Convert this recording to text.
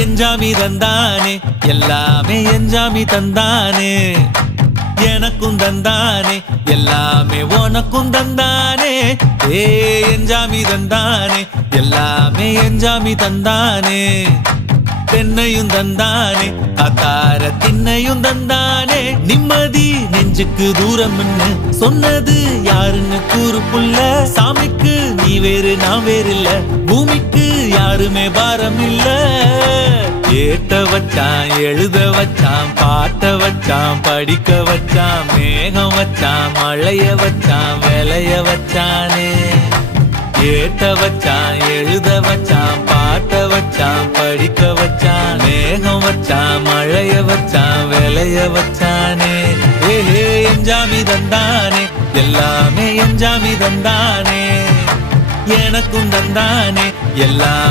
எஞ்சாமி தந்தானே எல்லாமே எஞ்சாமி தந்தானே எனக்கும் தந்தானே எல்லாமே உனக்கும் தந்தானே ஏ எஞ்சாமி தந்தானே எல்லாமே எஞ்சாமி தந்தானே தென்னையும் தந்தானே அத்தார திண்ணையும் தந்தானே நிம்மதி நெஞ்சுக்கு தூரம் சொன்னது யாருன்னு கூறு புள்ள சாமிக்கு நீ வேறு நான் வேறு இல்ல பூமிக்கு யாருமே பாரம் இல்ல ஏட்ட வச்சான் எழுத வச்சான் பாட்ட வச்சான் படிக்க வச்சான் மேகம் வச்சான் மழைய வச்சான் விளைய வச்சானே ஏட்ட வச்சான் எழுத வச்சான் பாட்ட வச்சான் படிக்க வச்சான் மேகம் வச்சான் மழைய வச்சான் விளைய வச்சானே ஏஹே எஞ்சாமி தந்தானே எல்லாமே எஞ்சாமி தந்தானே எனக்கும் தந்தானே எல்லாம்